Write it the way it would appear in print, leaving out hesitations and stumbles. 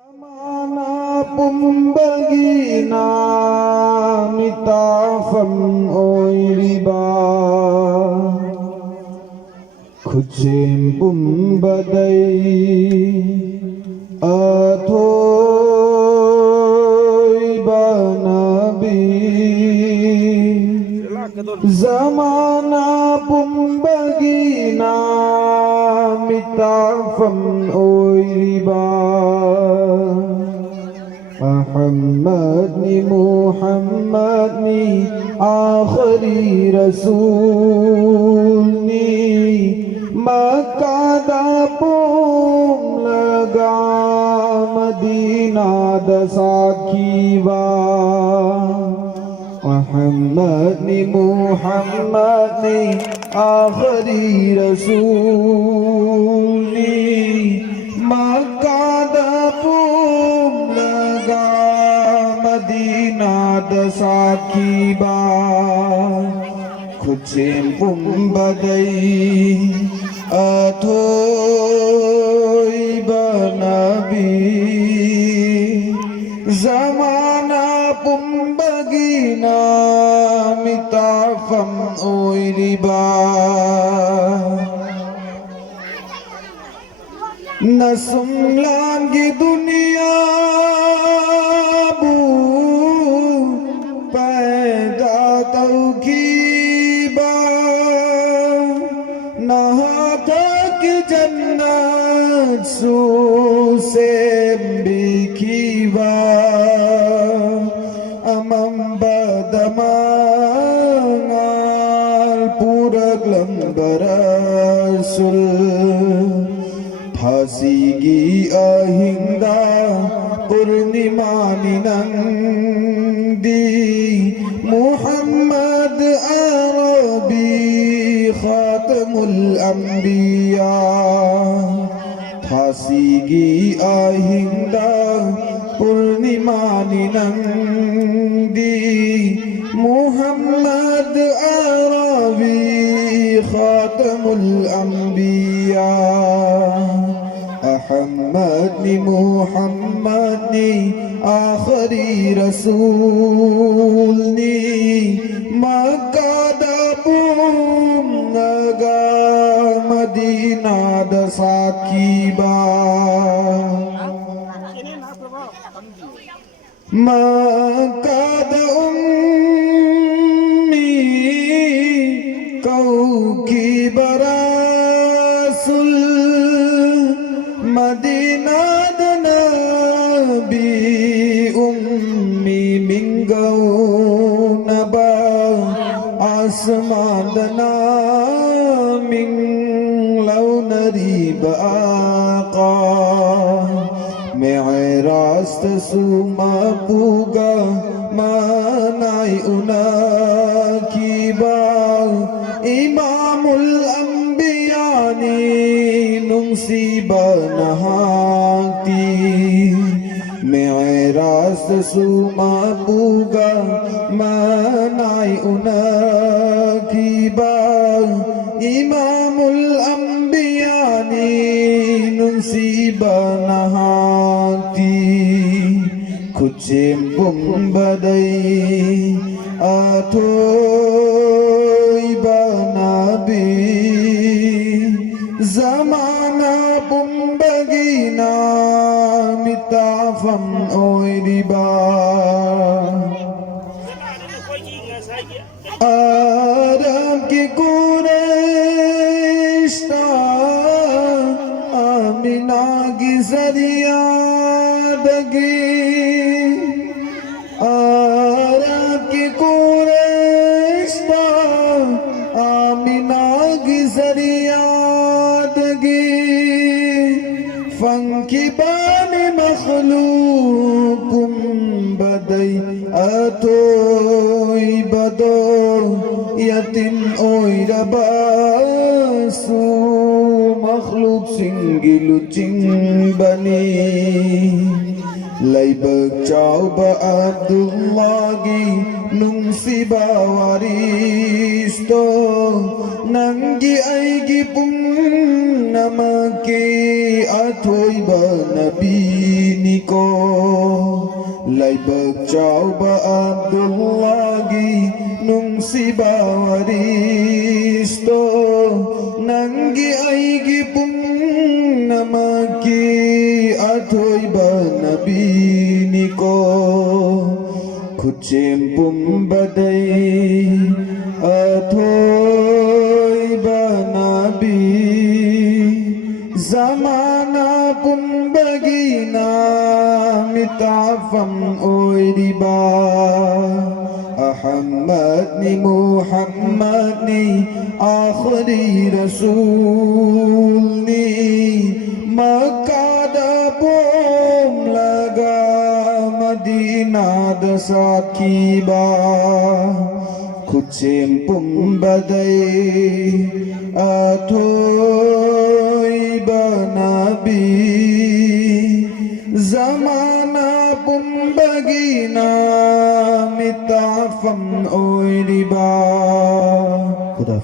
Mana pumbagi na mitafam oiriba kuchim pumbadai athoy banabi zamana pumbagi na mitafam oiriba Muhammad ni akhiri rasul ni Makkah da pum laga Madinah da sakiwa Muhammad ni akhiri rasul ni Makkah da pum Madinah da sakiba kuchim pumbadai athoy banabi zamana pumbagina mitafam oiriba nasumlan ki dunia jannat susem bikiwa amam badamangal purak lambarasul phasigi ahinda purnimani nandi Muhammad Arabi khatamul anbiya phasigi ahinda purnimani nandi Muhammad Arabi khatamul anbiya Muhammad ni akhiri rasul ni Makkah da pum naga Madinah da sakiba Makkah da ummi kau ki barasul Madinah da nabi ummi mingau naba asman da naming launari baaqa mi'ras tasuma puga manai unakiba imamul anbiya ni nungsibanahati mi'ras tasuma puga manai unakiba imamul anbiya ni nungsibanahati kuchim pumbadai athoy banabi zamana pumbagina mitafam oiriba Arab ki Quraysh ta Amina ki zariya dagi Arab ki Quraysh ta Amina ki zariya Fanki bani makhlukum badai atoy bado yatim oy rabasu makhluk singgilu bani laibag chau ba Abdullagi nung si bawaristo nanggi ay gipung namaki atoy ba nabini ko laibag chow ba Abdullagi nung si Bawaristo nanggi ay gipong namagi atoy ba nabini ko kuchim pumbaday atoy ba nabi zamana pumbagina mitafam oy diba Ahmad ni Muhammad ni akhri rasul ni Makkah bom laga Madina da sakiba kuchim pumbaday atoy ba nabi zamana pumbagina mitafam oy diba. Khuda